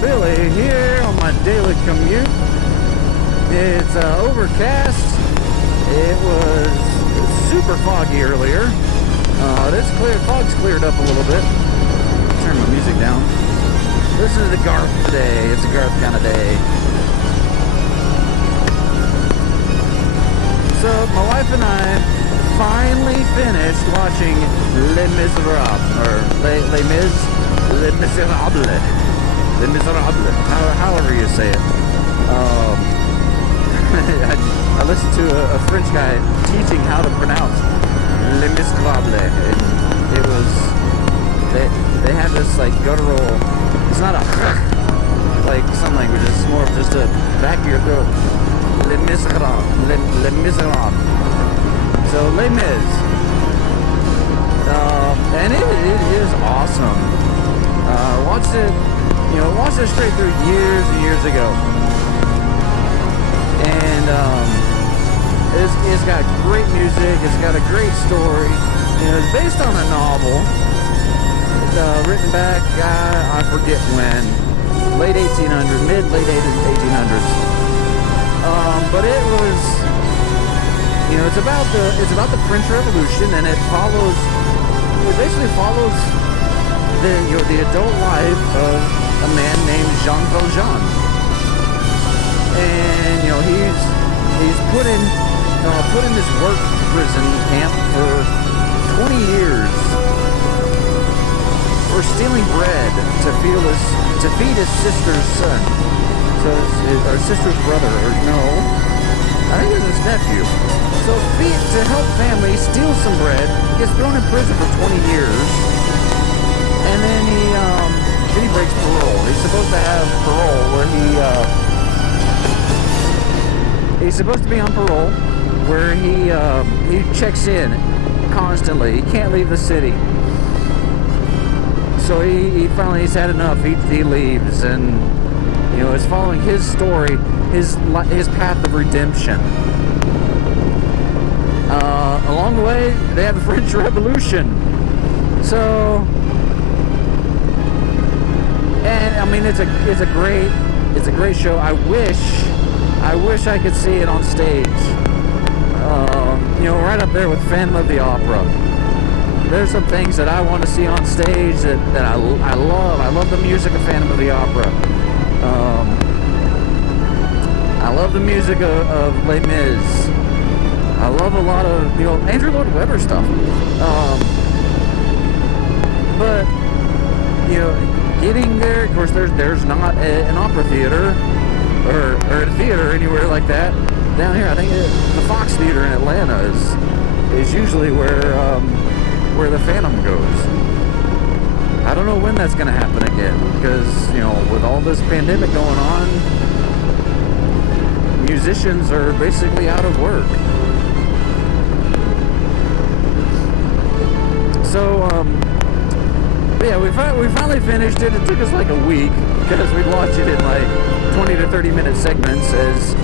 Billy here on my daily commute. It's overcast. It was super foggy earlier. Fog's cleared up a little bit. Turn my music down. This is the Garth day. It's a Garth kind of day. So my wife and I finally finished watching Les Miserables, or Les Miserables. Les Miserables, however you say it. I listened to a French guy teaching how to pronounce Les Miserables. It was, they have this like guttural, it's not a like some languages, it's more of just a back of your throat. Les Miserables, Les Miserables. So Les Mis, and it is awesome. Watched it straight through years and years ago, and it's got great music. It's got a great story. It's based on a novel written back, I forget when, late 1800s, late 1800s. But it was, it's about the French Revolution, and it basically follows the adult life of a man named Jean Valjean. And he's put in this work prison camp for 20 years for stealing bread to feed his sister's son. So our sister's brother, or no, I think it was his nephew. So to help family steal some bread, he gets thrown in prison for 20 years, and then he breaks parole. He's supposed to have parole where he's supposed to be on parole where he checks in constantly. He can't leave the city. So he's had enough. He leaves, and it's following his story, his path of redemption. Along the way, they have the French Revolution. So, and I mean, it's a great show. I wish I could see it on stage. Right up there with Phantom of the Opera. There's some things that I want to see on stage that I love. I love the music of Phantom of the Opera. I love the music of Les Mis. I love a lot of Andrew Lloyd Webber stuff. But getting there, of course, there's not an opera theater or a theater anywhere like that down here. I think the Fox Theater in Atlanta is usually where the Phantom goes. I don't know when that's going to happen again, because with all this pandemic going on, musicians are basically out of work. So yeah, we finally finished it. It took us like a week because we'd watch it in like 20 to 30 minute segments as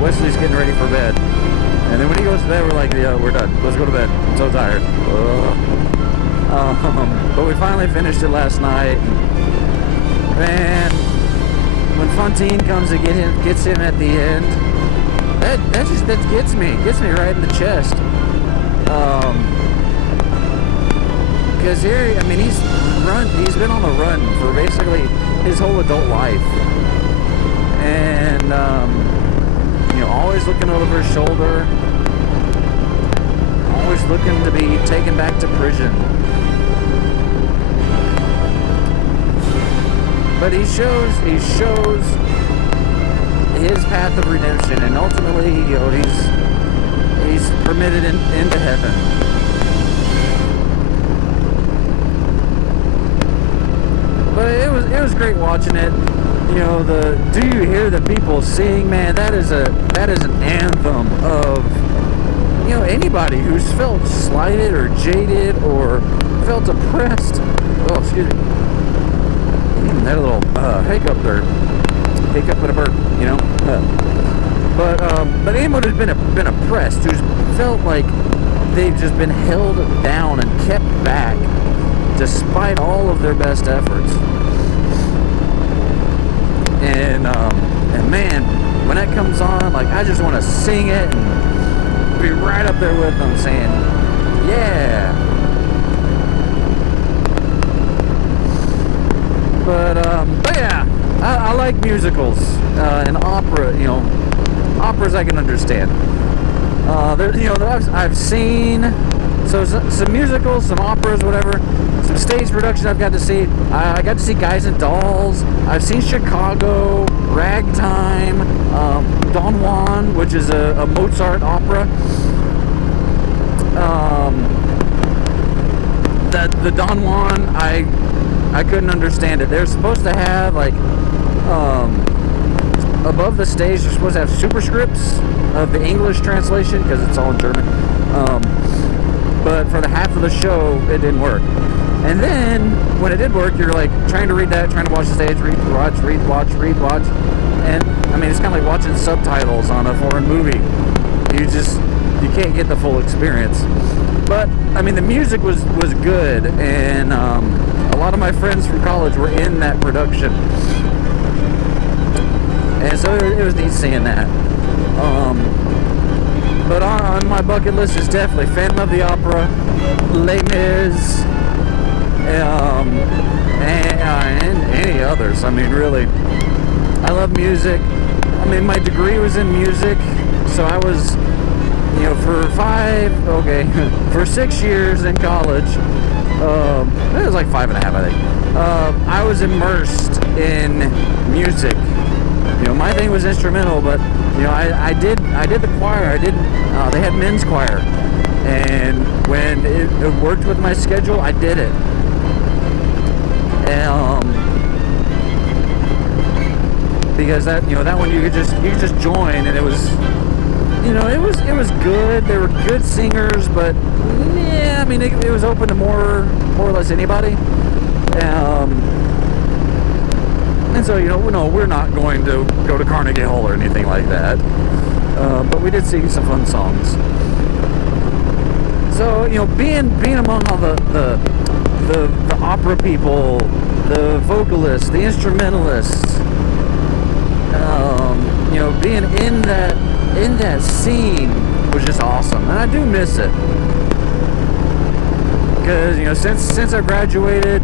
Wesley's getting ready for bed. And then when he goes to bed, we're like, yeah, we're done. Let's go to bed. I'm so tired. But we finally finished it last night. Man, when Fontaine comes to gets him at the end, that gets me right in the chest. Because here, I mean, he's been on the run for basically his whole adult life, and always looking over his shoulder, always looking to be taken back to prison. But he shows his path of redemption, and ultimately, he's permitted into heaven. But it was great watching it. The "Do You Hear the People Sing?" Man, that is an anthem of anybody who's felt slighted or jaded or felt oppressed. Oh, excuse me. That little hiccup there. Hiccup and a burp, But anyone who's been oppressed, who's felt like they've just been held down and kept back despite all of their best efforts. And man, when that comes on, like, I just want to sing it and be right up there with them saying, yeah. But yeah, I like musicals and opera. You know, operas I can understand. I've seen some musicals, some operas, whatever. Some stage productions I've got to see. I got to see Guys and Dolls. I've seen Chicago, Ragtime, Don Juan, which is a Mozart opera. The Don Juan, I couldn't understand it. They're supposed to have, like, above the stage, they're supposed to have superscripts of the English translation, because it's all in German. But for the half of the show, it didn't work. And then, when it did work, you're, like, trying to read that, trying to watch the stage, read, watch. And, I mean, it's kind of like watching subtitles on a foreign movie. You can't get the full experience. But, I mean, the music was good, and a lot of my friends from college were in that production. And so it was neat seeing that. But on my bucket list is definitely Phantom of the Opera, Les Mis, and any others. I mean, really, I love music. I mean, my degree was in music, so I was, you know, for 6 years in college, it was like 5.5, I think, I was immersed in music. You know, my thing was instrumental, but, you know, I did the choir. They had men's choir, and when it worked with my schedule, I did it. Because that one you could just join, and it was, you know, it was good. They were good singers, but yeah, I mean, it was open to more or less anybody. And so, you know, no, we're not going to go to Carnegie Hall or anything like that. But we did sing some fun songs. So, you know, being among all the opera people, the vocalists, the instrumentalists, you know, being in that scene was just awesome, and I do miss it. Because, you know, since I graduated,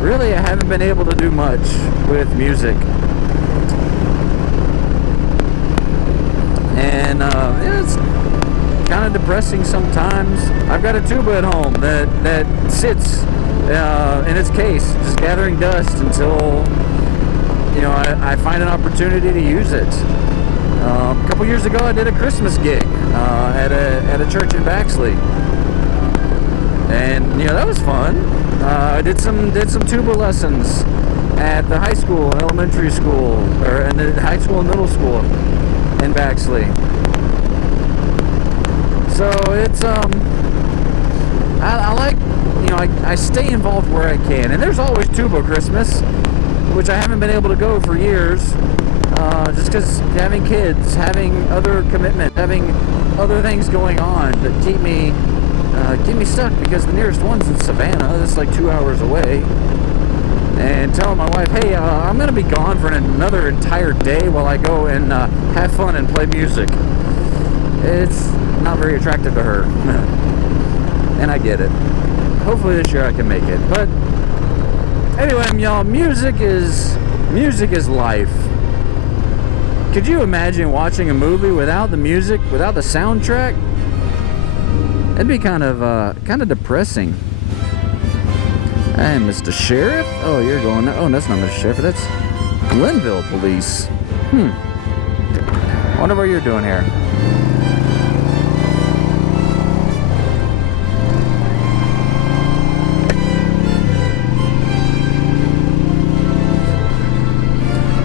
really I haven't been able to do much with music. And it's kind of depressing sometimes. I've got a tuba at home that sits in its case, just gathering dust until, you know, I find an opportunity to use it. A couple years ago, I did a Christmas gig at a church in Baxley, and, you know, that was fun. I did some tuba lessons at the high school and elementary school, or in the high school and middle school in Baxley. So it's I like, you know, I stay involved where I can, and there's always Tuba Christmas, which I haven't been able to go for years, just because having kids, having other commitment, having other things going on that keep me stuck, because the nearest one's in Savannah. That's like 2 hours away. And telling my wife, hey, I'm going to be gone for another entire day while I go and have fun and play music. It's not very attractive to her. And I get it. Hopefully this year I can make it. But anyway, y'all, music is life. Could you imagine watching a movie without the music, without the soundtrack? It'd be kind of depressing. Hey, Mr. Sheriff? Oh, you're going... Oh, that's not Mr. Sheriff. That's Glenville Police. Wonder what you're doing here.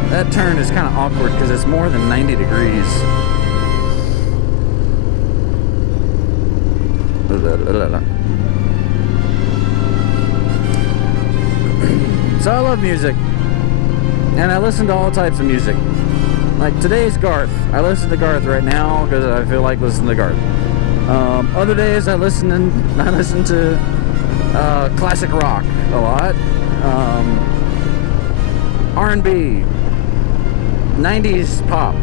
That turn is kind of awkward because it's more than 90 degrees. So I love music, and I listen to all types of music. Like today's Garth. I listen to Garth right now because I feel like listening to Garth. Other days I listen to classic rock a lot, R&B, 90s pop,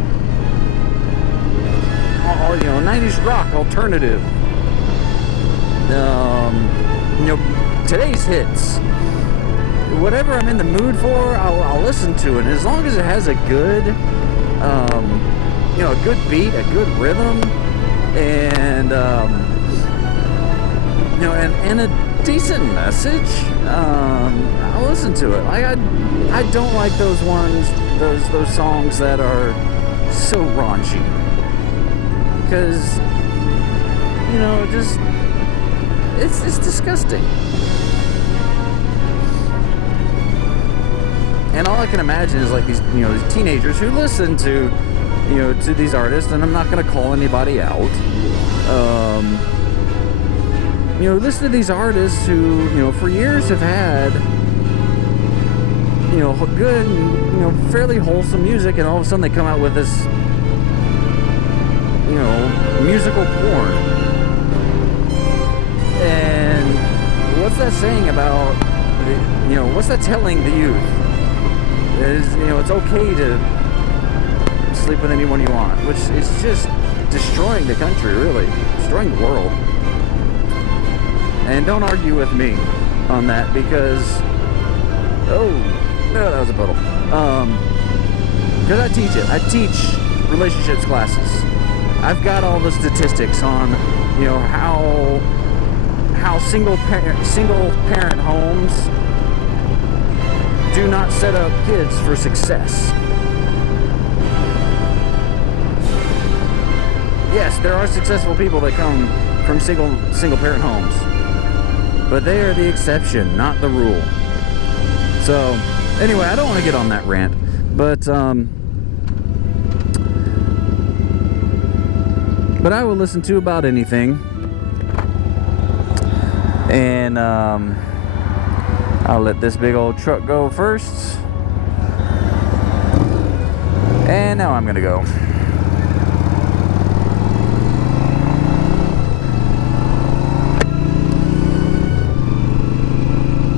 90s rock, alternative, today's hits. Whatever I'm in the mood for, I'll listen to it. And as long as it has a good, a good beat, a good rhythm, and and a decent message, I'll listen to it. I don't like those songs that are so raunchy, because it's disgusting. And all I can imagine is like these teenagers who listen to these artists, and I'm not going to call anybody out. Listen to these artists who for years have had good, fairly wholesome music, and all of a sudden they come out with this musical porn. And what's that saying about what's that telling the youth? Is it's okay to sleep with anyone you want, which is just destroying the country, really destroying the world. And don't argue with me on that, because that was a puddle. Because I teach it. I teach relationships classes. I've got all the statistics on how single parent homes do not set up kids for success. Yes, there are successful people that come from single parent homes, but they are the exception, not the rule. So anyway, I don't want to get on that rant, but I will listen to about anything, and I'll let this big old truck go first, and now I'm gonna go.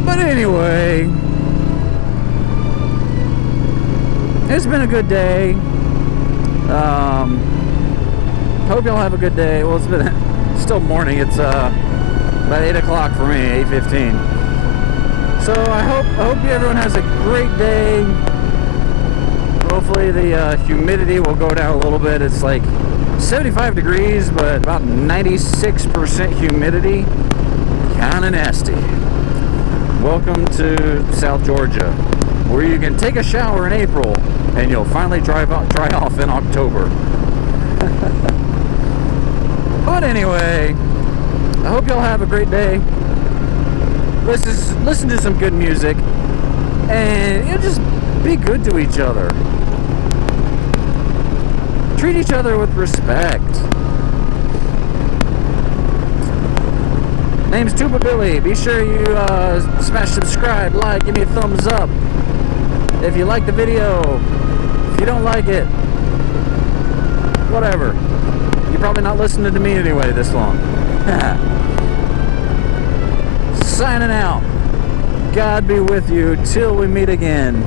But anyway, it's been a good day. Hope y'all have a good day. Well, it's still morning. It's about 8 o'clock for me, 8:15. So I hope everyone has a great day. Hopefully the humidity will go down a little bit. It's like 75 degrees, but about 96% humidity. Kind of nasty. Welcome to South Georgia, where you can take a shower in April and you'll finally dry off in October. But anyway, I hope y'all have a great day. Listen to some good music, and just be good to each other. Treat each other with respect. Name's Tuba Billy. Be sure you smash subscribe, like, give me a thumbs up if you like the video. If you don't like it, whatever. You're probably not listening to me anyway this long. Signing out. God be with you till we meet again.